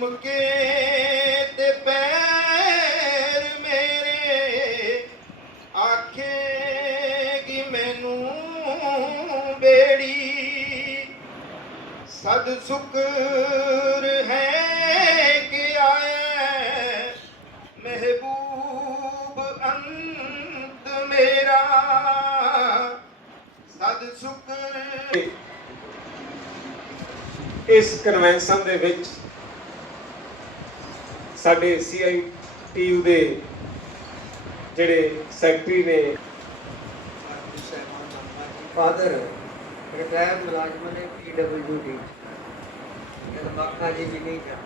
चुमके ते पैर मेरे आखेगी मैनू बेड़ी सद शुक्र है कि आए महबूब अंत मेरा सद शुक्र। इस कन्वेंशन दे विच साडे CITU दे जिहड़े सैकटरी ने फादर रिटायर्ड मुलाजम ने PWD बाखा जी भी नहीं जा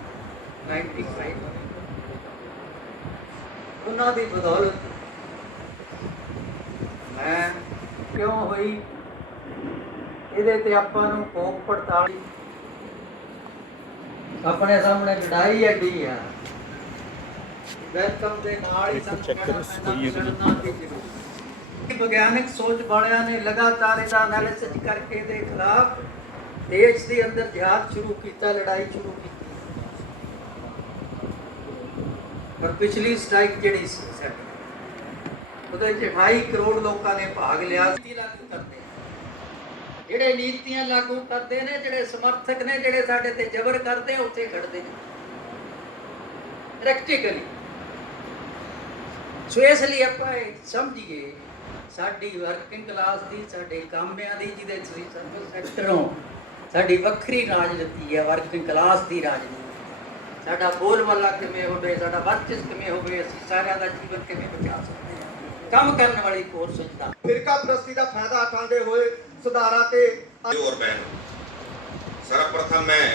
95 उन्हों की बदौलत मैं क्यों हुई ਇਹਦੇ ਤੇ ਆਪਾਂ ਨੂੰ ਕੋਕ ਪੜਤਾਲ ਆਪਣੇ ਸਾਹਮਣੇ ਲੜਾਈ ਐਡੀ ਆ ਵੈਲਕਮ ਦੇ ਨਾਲ ਹੀ ਵਿਗਿਆਨਕ ਸੋਚ ਵਾਲਿਆਂ ਨੇ ਲਗਾਤਾਰ ਇਹਦਾ ਐਨਾਲਿਸਿਸ ਕਰਕੇ ਇਹਦੇ ਖਿਲਾਫ ਦੇਸ਼ ਦੇ ਅੰਦਰ ਜਿਹਾਦ ਸ਼ੁਰੂ ਕੀਤਾ, ਲੜਾਈ ਸ਼ੁਰੂ ਕੀਤੀ। ਪਰ ਪਿਛਲੀ ਸਟ੍ਰਾਈਕ ਜਿਹੜੀ ਸੀ ਸਾਡੀ ਉਹਦੇ 'ਚ 28 ਕਰੋੜ ਲੋਕਾਂ ਨੇ ਭਾਗ ਲਿਆ। ਲਾਗੂ ਕਰਦੇ ਜਿਹੜੇ ਨੀਤੀਆਂ ਲਾਗੂ ਕਰਦੇ ਨੇ, ਜਿਹੜੇ ਸਮਰਥਕ ਨੇ, ਜਿਹੜੇ ਸਾਡੇ ਤੇ ਜ਼ਬਰ ਕਰਦੇ ਉੱਥੇ ਖੜਦੇ ਨੇ ਪ੍ਰੈਕਟੀਕਲੀ। ਸੋ ਇਸ ਲਈ ਆਪਾਂ ਸਮਝੀਏ ਸਾਡੀ ਵਰਕਿੰਗ ਕਲਾਸ ਦੀ, ਸਾਡੇ ਕਾਮਿਆਂ ਦੀ, ਜਿਹਦੇ ਸਰਵਿਸ ਸੈਕਟਰੋਂ ਸਾਡੀ ਵੱਖਰੀ ਰਾਜਨੀਤੀ ਹੈ, ਵਰਕਿੰਗ ਕਲਾਸ ਦੀ ਰਾਜਨੀਤੀ। ਸਾਡਾ ਬੋਲਬਾਲਾ ਕਿਵੇਂ ਹੋਵੇ, ਸਾਡਾ ਵਰਚਸਵ ਕਿਵੇਂ ਹੋਵੇ, ਅਸੀਂ ਸਾਰਿਆਂ ਦਾ ਜੀਵਨ ਕਿਵੇਂ ਬਚਾ ਸਕਦੇ ਹਾਂ, ਕੰਮ ਕਰਨ ਵਾਲੀ ਕੋਰਸ ਦਾ ਫਿਰਕਾ ਪ੍ਰਸਤੀ ਦਾ ਫਾਇਦਾ ਉਠਾਉਂਦੇ ਹੋਏ सुधारा थे। और बहन, सर्वप्रथम मैं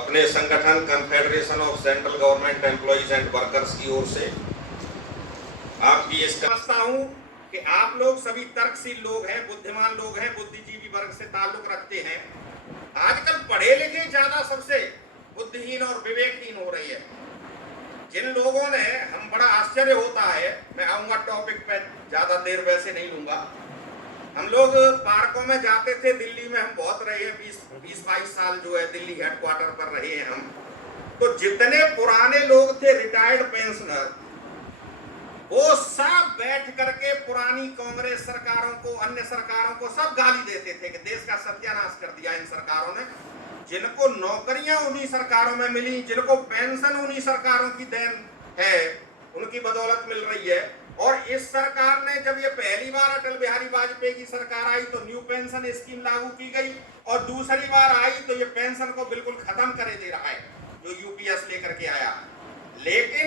अपने संगठन confederation of central government employees and workers की ओर से आपकी इस समझता हूँ कि आप लोग सभी तर्कशील लोग हैं, बुद्धिमान लोग हैं, बुद्धिजीवी वर्ग से ताल्लुक रखते हैं। आजकल पढ़े लिखे ज्यादा सबसे बुद्धिहीन और विवेकहीन हो रही है। जिन लोगों ने, हम बड़ा आश्चर्य होता है, मैं आऊंगा टॉपिक पे, ज्यादा देर वैसे नहीं लूंगा। हम लोग पार्कों में जाते थे, दिल्ली में हम बहुत रहे हैं, 20-22 साल जो है दिल्ली हेडक्वार्टर पर रहे हैं हम। तो जितने पुराने लोग थे रिटायर्ड पेंशनर, वो सब बैठ करके पुरानी कांग्रेस सरकारों को, अन्य सरकारों को सब गाली देते थे कि देश का सत्यानाश कर दिया इन सरकारों ने। जिनको नौकरियां उन्हीं सरकारों में मिली, जिनको पेंशन उन्हीं सरकारों की देन है, उनकी बदौलत मिल रही है। और इस सरकार ने, जब ये पहली बार अटल बिहारी वाजपेयी की सरकार आई तो न्यू पेंशन स्कीम लागू की गई, और दूसरी बार आई तो ये पेंशन को बिल्कुल खत्म कर दे रहा है जो यूपीएस लेकर के आया। लेकिन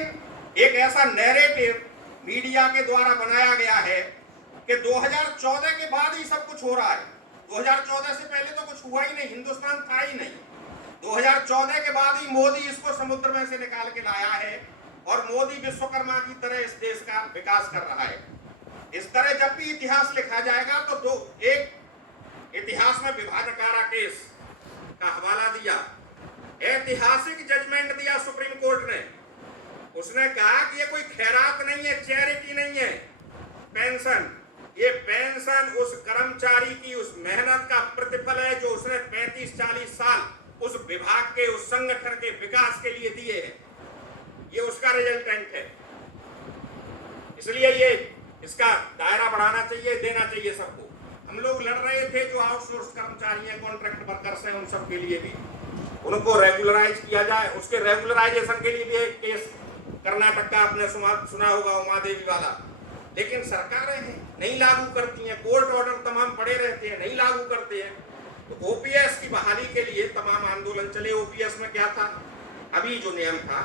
एक ऐसा नैरेटिव मीडिया के द्वारा बनाया गया है कि 2014 के बाद ही सब कुछ हो रहा है। 2014 से पहले तो कुछ हुआ ही नहीं, हिंदुस्तान था ही नहीं। 2014 के बाद ही मोदी इसको समुद्र में से निकाल के लाया है, और मोदी विश्वकर्मा की तरह इस देश का विकास कर रहा है। इस तरह जब भी इतिहास लिखा जाएगा तो एक इतिहास में विभाजकारा केस का हवाला दिया, ऐतिहासिक जजमेंट दिया सुप्रीम कोर्ट ने। उसने कहा कि ये कोई खैरात नहीं है, चैरिटी नहीं है पेंशन, ये पेंशन उस कर्मचारी की उस मेहनत का प्रतिफल है जो उसने 35-40 साल उस विभाग के, उस संगठन के विकास के लिए दिए हैं। ये उसका रिजल्टेंट है। इसलिए ये इसका दायरा बढ़ाना चाहिए, देना चाहिए सबको। हम लोग लड़ रहे थे जो आउटसोर्स कर्मचारी हैं, कॉन्ट्रैक्ट वर्कर्स हैं, उन सब के लिए भी उनको रेगुलराइज किया जाए। उसके रेगुलराइजेशन के लिए भी एक केस कर्नाटक का आपने सुना होगा, उमा देवी वाला। लेकिन सरकारें हैं, नहीं लागू करती हैं, कोर्ट ऑर्डर तमाम पड़े रहते हैं, नहीं लागू करते हैं। तो ओपीएस की बहाली के लिए तमाम आंदोलन चले। ओपीएस में क्या था, अभी जो नियम था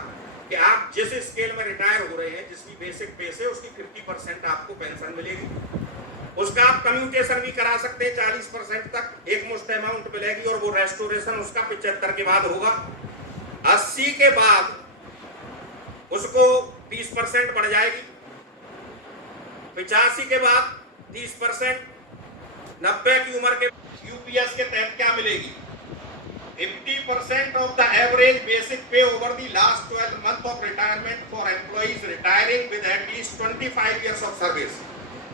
कि आप जिस स्केल में रिटायर हो रहे हैं, जिसकी बेसिक पे से उसकी 50% आपको पेंशन मिलेगी। उसका आप कम्यूटेशन भी करा सकते हैं 40% तक, एक मुश्त अमाउंट मिलेगी, और वो रेस्टोरेशन उसका 75 के बाद होगा। 80 के बाद उसको 30% बढ़ जाएगी, 85 के बाद 30%, 90 की उम्र के यूपीएस के तहत क्या मिलेगी, 50% of the average basic pay over the last 12 months of retirement for employees retiring with at least 25 years of service,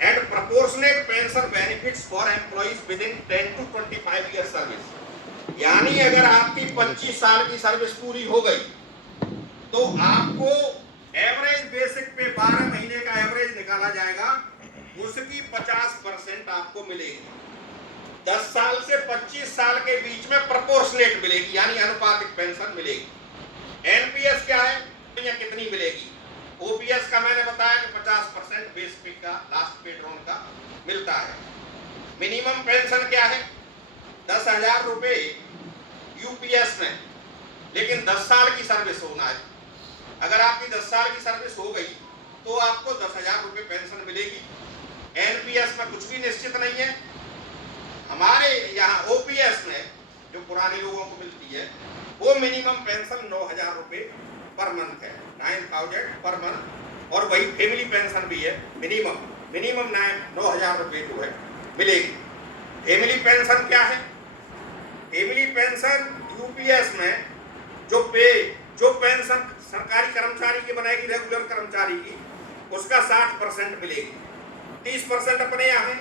and proportionate pension benefits for employees within 10 to 25 years service। यानी अगर आपकी 25 साल की service पूरी हो गई तो आपको एवरेज बेसिक पे 12 महीने का एवरेज निकाला जाएगा, उसकी 50% आपको मिलेगी। 10 साल से 25 साल के बीच में प्रोपोर्शनेट मिलेगी, यानी अनुपातिक पेंशन मिलेगी। एनपीएस क्या है या कितनी मिलेगी? ओपीएस का मैंने बताया कि 50% बेस पे का लास्ट पे ड्रॉन का मिलता है। मिनिमम पेंशन क्या है? 10,000 रुपए यूपीएस में, लेकिन 10 साल की सर्विस होना है। अगर आपकी 10 साल की सर्विस हो गई तो आपको 10,000 रुपए पेंशन मिलेगी। एनपीएस में कुछ भी निश्चित नहीं है। हमारे यहाँ ओपीएस में जो पुराने लोगों को मिलती है वो मिनिमम पेंशन 9,000 रुपए पर मंथ है, 9,000 पर मंथ। और वही फैमिली पेंशन भी है, मिनिमम 9,000 रुपए जो है मिलेगी। फैमिली पेंशन क्या है? फैमिली पेंशन यूपीएस में जो पेंशन सरकारी कर्मचारी की बनेगी, रेगुलर कर्मचारी की, उसका 60% मिलेगी। 30% अपने यहाँ है,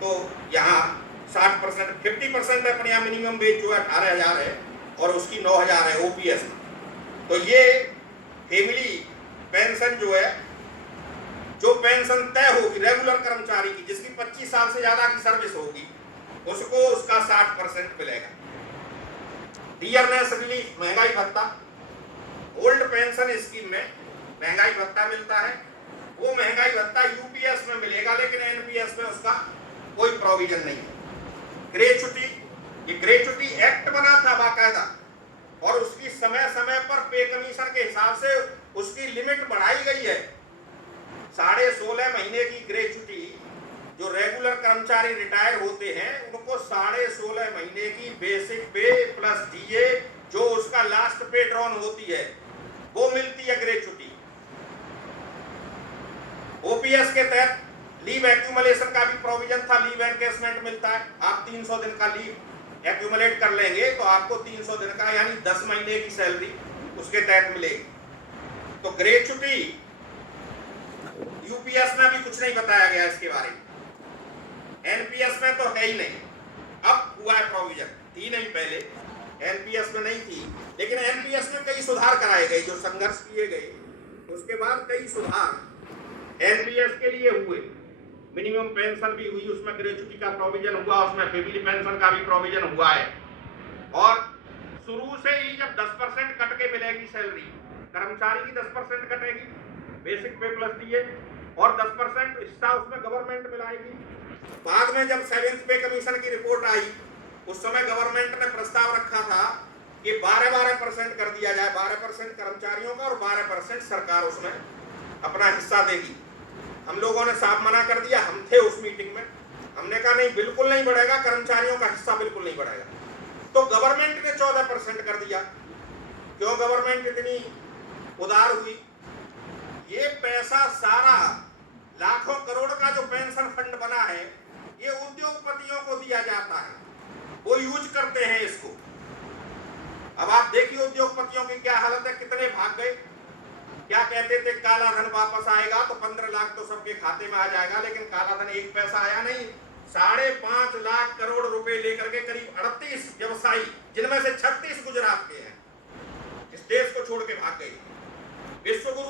तो यहाँ 60%, 50% अपने यहाँ मिनिमम वेज जो है 18,000 है और उसकी 9,000 है ओपीएस में। तो ये फैमिली पेंशन जो है, जो पेंशन तय होगी रेगुलर कर्मचारी की, जिसकी 25 साल से ज्यादा की सर्विस होगी, उसको उसका 60% मिलेगा। डियरनेस रिलीफ, महंगाई भत्ता, ओल्ड पेंशन स्कीम में महंगाई भत्ता मिलता है। वो महंगाई भत्ता यूपीएस में मिलेगा, लेकिन एनपीएस में उसका कोई प्रोविजन नहीं है। ग्रेच्युटी, ये ग्रेच्युटी एक्ट बना था बाकायदा, और उसकी समय समय पर पे कमीशन के हिसाब से उसकी लिमिट बढ़ाई गई है। 16.5 महीने की ग्रेच्युटी, जो रेगुलर कर्मचारी रिटायर होते हैं उनको 16.5 महीने की बेसिक पे प्लस डीए, जो उसका लास्ट पे ड्रॉन होती है, वो मिलती है ग्रेच्युटी। ओपीएस के तहत लीव एक्यूमुलेशन का भी प्रोविजन था, लीव एनकेसमेंट मिलता है। आप 300 दिन का लीव एक्यूमुलेट कर लेंगे तो आपको 300 दिन का यानी 10 महीने की सैलरी उसके तहत मिलेगी। तो ग्रेच्युटी यूपीएस में भी कुछ नहीं बताया गया इसके बारे में, एनपीएस में तो है ही नहीं। अब हुआ है प्रोविजन, थी नहीं पहले, एनपीएस में नहीं थी, लेकिन एनपीएस में कई सुधार कराए गए, जो संघर्ष किए गए उसके बाद कई सुधार एनपीएस के लिए हुए। मिनिमम पेंशन भी हुई, उसमें ग्रेच्युटी का प्रोविजन हुआ, उसमें फैमिली पेंशन का भी प्रोविजन हुआ है। और शुरू से ही जब 10% कट के मिलेगी सैलरी, कर्मचारी की 10% कटेगी बेसिक पे प्लस डीए, और 10% हिस्सा उसमें गवर्नमेंट मिलाएगी। बाद में जब 7th पे कमीशन की रिपोर्ट आई, उस समय गवर्नमेंट ने प्रस्ताव रखा था कि 12% कर दिया जाए, 12% कर्मचारियों का और 12% सरकार उसमें अपना हिस्सा देगी। हम लोगों ने साफ मना कर दिया, हम थे उस मीटिंग में, हमने कहा नहीं, बिल्कुल नहीं बढ़ेगा, कर्मचारियों का हिस्सा बिल्कुल नहीं बढ़ेगा। तो गवर्नमेंट ने 14% कर दिया। क्यों गवर्नमेंट इतनी उदार हुई? ये पैसा सारा, लाखों करोड़ का जो पेंशन फंड बना है, ये उद्योगपतियों को दिया जाता है, वो यूज करते हैं इसको। अब आप देखिए उद्योगपतियों की क्या हालत है, कितने भाग गए। क्या कहते थे, काला धन वापस आएगा तो 15 लाख तो सबके खाते में आ जाएगा, लेकिन काला धन एक पैसा आया नहीं। 5.5 लाख करोड़ रुपए लेकर के करीब 38 व्यवसायी, जिनमें से 36 गुजरात के हैं, इस देश को छोड़ के भाग गए। विश्वगुरु